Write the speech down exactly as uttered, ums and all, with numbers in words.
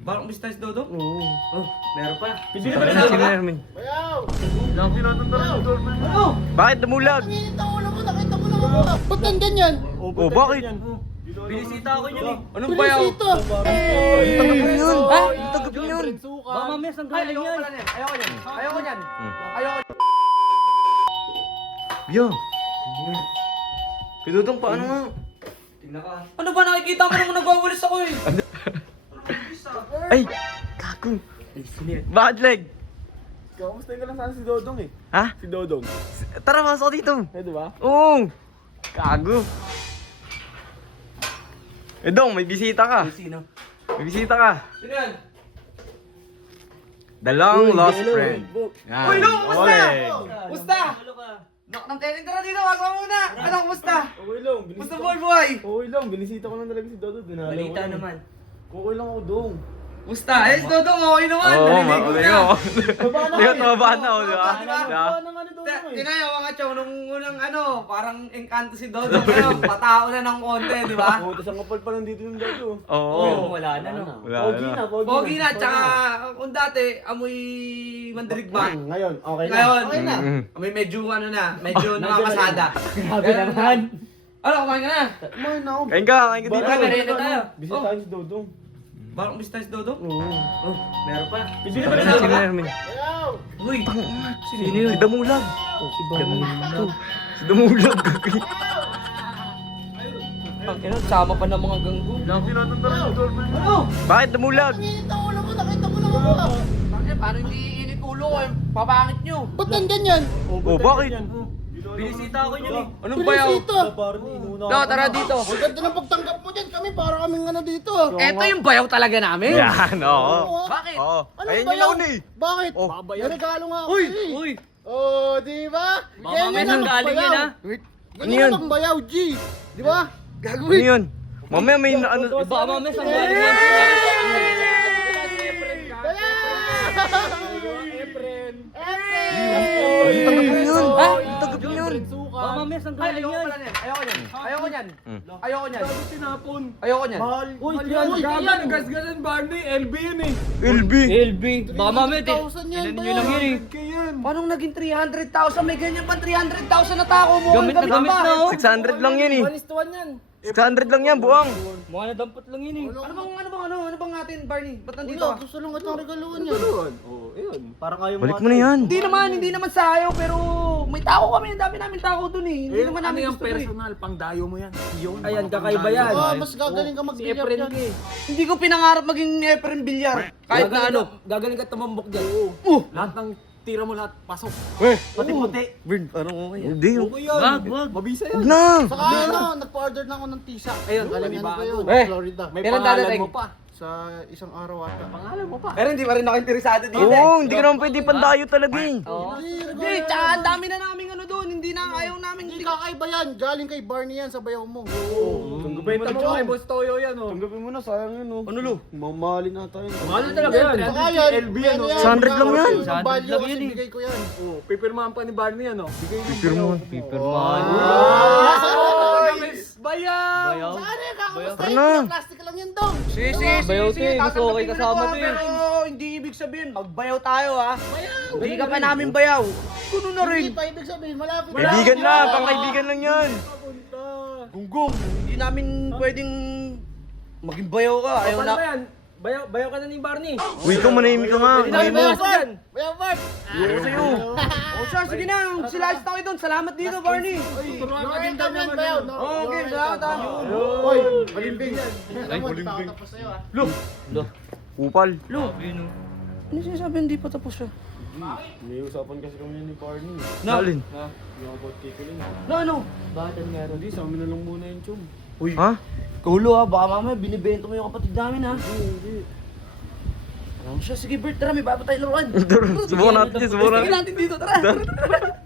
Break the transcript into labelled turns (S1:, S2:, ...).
S1: Bakit Miss Tice Dodo?
S2: Oo.
S1: Oh, meron pa.
S2: Pwede ka ba na si Mermin?
S3: Bayaw!
S2: Lang tinatanda ng doorbell.
S3: Ano?
S2: Bakit dumulag?
S3: Nanginit ang ulo mo, nakita mo naman ako. Ba't nandyan yan?
S2: Oh, bakit?
S1: Binisita ako yun eh.
S2: Anong bayaw?
S3: Binisita.
S2: Yung tagap mo yun.
S1: Ha?
S2: Yung tagap mo yun.
S1: Baka mamaya saan galing yan? Ayoko yan. Ayoko yan. Ayoko.
S2: Yo. Pinutong paano nga?
S1: Tingnan ka. Ano ba nakikita mo naman nagwawalis ako eh?
S2: Ay! Kago. Bakit leg?
S4: Kamusta ka lang sana si Dodong eh.
S2: Ha?
S4: Si Dodong.
S2: Tara, masok dito.
S4: Eh, di ba?
S2: Oo. Kago. Eh Dong, may bisita ka.
S1: Sino?
S2: May bisita ka.
S1: Sino yan?
S2: The long lost friend. Yan.
S1: Uy, Dong, kumusta?
S2: Oleg.
S1: Kumusta? Nak ng teneng tara dito, wag mo muna. Ano, kumusta?
S4: Okay lang.
S1: Kumusta
S4: Binisita.
S1: boy boy?
S4: Okay lang. Binisita ko lang talaga si Dodong. Dinalaw ko
S1: Balita
S4: lang.
S1: naman.
S4: Okay lang ako, Dong.
S1: Kumusta? Eh, si Dodong, okay naman.
S2: Oo,
S1: Naliligo
S2: ma-
S1: na.
S4: Baba na
S2: Ikaw,
S4: kayo.
S2: tumabaan na ako, di ba?
S1: Di ba?
S2: Di ba?
S4: Baba na nga ni Dodong eh.
S1: Tinayaw mga chow, nung unang ano, parang engkanto si Dodong. Ano, patao na ng konti, di ba?
S4: Oo, tas ang kapal pa nandito yung Dodong.
S2: Oo.
S1: wala na no.
S2: Wala
S4: Pogi
S2: na.
S4: na, pogi
S1: Pogi na, tsaka kung dati, amoy mandirigma.
S4: Hmm, Ngayon, okay na.
S1: Ngayon,
S4: Okay na.
S2: Mm.
S1: amoy medyo ano na, medyo nakakasada.
S3: Grabe naman.
S1: Ano, kumain ka na?
S4: Kumain na ako.
S2: Kain ka, kain ka dito.
S1: Baka merienda tayo.
S4: Bisitahin si Dodong.
S1: Bakit Miss Tice Dodo?
S4: Oo.
S1: Oh, meron pa.
S4: Pwede ka ba
S2: Tara
S4: na
S2: si Mermin.
S4: Bayaw!
S1: Uy,
S2: Sino yun? Si Damulag.
S4: Oh, si Dodong.
S2: Si Damulag.
S1: ang ino, sama pa ng mga ganggo.
S2: Lang tinatanda ng doorbell.
S1: Ano?
S2: Bakit Damulag?
S3: Nanginit ang ulo mo, nakita mo naman ako.
S1: Bakit? Paano hindi init ulo ko eh? Papangit nyo.
S3: Ba't nandyan yan?
S2: Oh, bakit?
S1: Binisita ako yun eh.
S2: Anong bayaw?
S3: Binisita.
S4: Parang inuna
S1: No,
S4: ako
S1: tara
S4: na.
S1: dito.
S3: Ang ganda ng pagtanggap mo dyan. Kami para kaming ano dito.
S1: Eto yung bayaw talaga namin.
S2: Yan, oo.
S3: Oo, ah.
S1: Bakit?
S2: Oo.
S3: Ano
S2: Ayun
S3: ba
S2: yung
S3: yan?
S2: launa eh.
S3: Bakit?
S2: Oh.
S3: May regalo nga ako.
S1: Uy!
S3: eh.
S1: Uy!
S3: Oh, di ba?
S1: Baka
S3: Ganyan
S1: mamaya
S3: ang
S1: saan galing
S3: bayaw.
S1: yan, ah?
S3: Ganyan
S2: Ano yun?
S3: ang bayaw, G. Di ba?
S2: Ano
S3: Gagawin.
S2: yun? Mamaya may na- ano.
S1: Baka mamaya saan galing yan?
S2: Yung tagap mo yun.
S1: Ha?
S2: Yung tagap mo yun.
S1: Baka mamaya saan galing yan? Ayoko niyan. Ayoko niyan.
S2: Mm.
S1: Ayoko niyan.
S4: Tinapon.
S1: Ayoko niyan.
S4: Mahal.
S3: Uy,
S4: Mahal
S3: yan,
S4: yan.
S3: yan.
S4: Gagan, gasgasan Barney. L B yun eh.
S2: L B.
S1: L B. Baka mamaya din.
S3: three hundred thousand yan,
S1: Tinan nyo
S3: bayaw.
S1: lang yun eh.
S4: Kaya yan.
S1: Paano naging three hundred thousand? May ganyan pa three hundred thousand na tako mo.
S5: Gamit na gamit na, oh.
S2: six hundred lang yun eh.
S3: One is to one yan.
S2: six hundred lang yan, buwang.
S5: Mukha na dampot lang yun eh.
S1: Ano bang ano bang ano? Ano bang atin, Barney? Ba't nandito
S3: Wala,
S1: ka?
S3: gusto lang itong regaluhan yan.
S4: Galuan. Oo, ayun. Parang kayo
S2: Balik mo na yan.
S1: Hindi naman, hindi naman sayo, pero may tao kami, ang dami namin tao dun eh. Hindi naman
S4: ano
S1: namin
S4: yung
S1: gusto to eh.
S4: personal, pang dayo mo yan. Yun.
S5: Ayan, kakaiba yan.
S3: Oh, mas gagaling ka mag-bilyar yan.
S1: Hindi ko pinangarap maging Efren Villar. Kahit na ano.
S5: Gagaling ka tumambok dyan.
S1: Uh,
S4: Lahat ng tira mo lahat, pasok.
S2: Weh.
S4: Pati puti.
S2: Bird, parang okay. Hindi.
S4: Okay yan.
S5: Wag, wag.
S4: Mabisa yan.
S2: Huwag na.
S3: Saka ano, nagpa-order na ako ng tisa.
S4: Ayun,
S3: galing
S4: may
S3: ano ko
S4: bago.
S3: yun,
S1: Eh.
S3: Florida.
S4: May
S1: Kailan
S4: pangalan
S1: dadating?
S4: mo pa.
S3: Sa isang araw ata.
S4: Pangalan mo pa.
S1: pero hindi pa rin ako interesado dito
S2: Oo,
S1: eh.
S2: hindi ka naman pwede pandayo talaga eh.
S1: Oo.
S3: Hindi,
S1: Hindi, tsaka ang dami na namin ano doon. Hindi na ayaw namin.
S3: Hindi kakaiba yan. Galing kay Barney yan sa bayaw mo.
S4: Tunggapin mo kay Boss Toyo yan oh.
S3: Tanggapin mo na, sayang yun. Oh.
S2: Ano lo?
S3: Mamahalin na tayo.
S5: Mahal talaga yan.
S3: Saka yan,
S4: L B yan,
S3: ano
S4: oh.
S3: yan,
S2: six hundred lang yan.
S3: Ang
S5: six hundred
S3: value
S5: lang
S3: kasi
S5: yan eh.
S3: bigay ko yan.
S4: Oh, pipirmahan pa ni Barney yan oh. Bigay mo.
S2: Picture mo.
S5: Pipirmahan.
S4: Bayaw!
S5: Bayaw.
S3: Saan eh, kakamusta
S2: Tara
S3: yun?
S2: na.
S3: Plastic lang yan dong.
S1: Si, si, si,
S5: Bayaw,
S1: si,
S5: te. Mas okay kasama to eh.
S1: Pero hindi ibig sabihin, magbayaw tayo ha. Bayaw! Hindi ka pa namin bayaw. Kuno na rin.
S3: Hindi pa ibig sabihin, malapit.
S2: Kaibigan lang, pang kaibigan lang yan.
S1: Gunggong. Hindi namin pwedeng maging bayaw ka. Ayaw
S5: Paano
S1: na.
S5: ba yan? Bayaw, bayaw ka na ni Barney.
S2: Uy, ikaw manahimik ka nga.
S5: Pwede
S2: Hindi
S5: namin
S2: mo.
S5: bayaw dyan.
S3: Bayaw, Bart.
S2: Ayoko sa'yo.
S1: O siya, sige na. Sila ayos tayo doon. Salamat dito, Barney.
S3: Turuan ka din kami yan, bayaw. no?
S1: Oo, okay, salamat ha.
S3: Hoy, balimbing yan. Alam mo, di pa ako tapos sa'yo ah.
S2: Kupal.
S1: Lo, ano sinasabi hindi pa tapos siya?
S4: May usapan kasi kami ni Barney.
S2: Nalin.
S4: Ha? Yung about Kikoling.
S1: No, ano?
S5: Bakit ang meron?
S4: Hindi, sa amin na lang muna yung chum.
S2: Ha?
S1: Kulo ha, baka mamaya binibento mo yung kapatid namin ha.
S4: Hindi,
S1: Ano siya, sige Bert, tara, may bago tayo laruan.
S2: Subukan natin, subukan
S1: Sige
S2: natin.
S1: natin dito, tara.